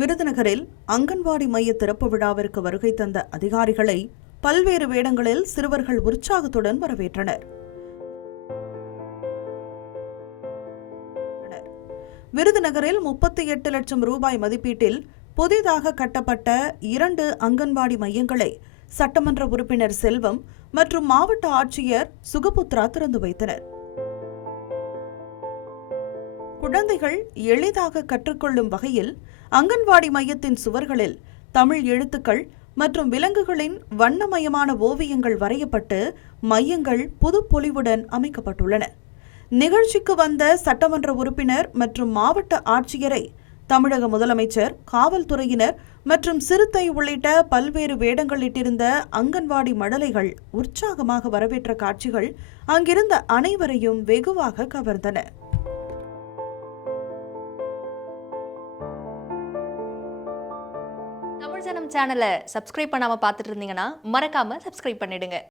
விருதுநகரில் அங்கன்வாடி மைய திறப்பு விழாவிற்கு வருகை தந்த அதிகாரிகளை பல்வேறு வேடங்களில் சிறுவர்கள் உற்சாகத்துடன் வரவேற்றனர். விருதுநகரில் 38 லட்சம் ரூபாய் மதிப்பீட்டில் புதிதாக கட்டப்பட்ட 2 அங்கன்வாடி மையங்களை சட்டமன்ற உறுப்பினர் செல்வம் மற்றும் மாவட்ட ஆட்சியர் சுகபுத்ரா திறந்து வைத்தனர். குழந்தைகள் எளிதாக கற்றுக்கொள்ளும் வகையில் அங்கன்வாடி மையத்தின் சுவர்களில் தமிழ் எழுத்துக்கள் மற்றும் விலங்குகளின் வண்ணமயமான ஓவியங்கள் வரையப்பட்டு மையங்கள் புதுப்பொலிவுடன் அமைக்கப்பட்டுள்ளன. நிகழ்ச்சிக்கு வந்த சட்டமன்ற உறுப்பினர் மற்றும் மாவட்ட ஆட்சியரை தமிழக முதலமைச்சர், காவல்துறையினர் மற்றும் சிறுத்தை உள்ளிட்ட பல்வேறு வேடங்களிட்டிருந்த அங்கன்வாடி மழலைகள் உற்சாகமாக வரவேற்ற காட்சிகள் அங்கிருந்த அனைவரையும் வெகுவாக கவர்ந்தன. தமிழ் ஜனம் சேனலை சப்ஸ்கிரைப் பண்ணாம பார்த்துட்டு இருந்தீங்கன்னா மறக்காம சப்ஸ்கிரைப் பண்ணிடுங்க.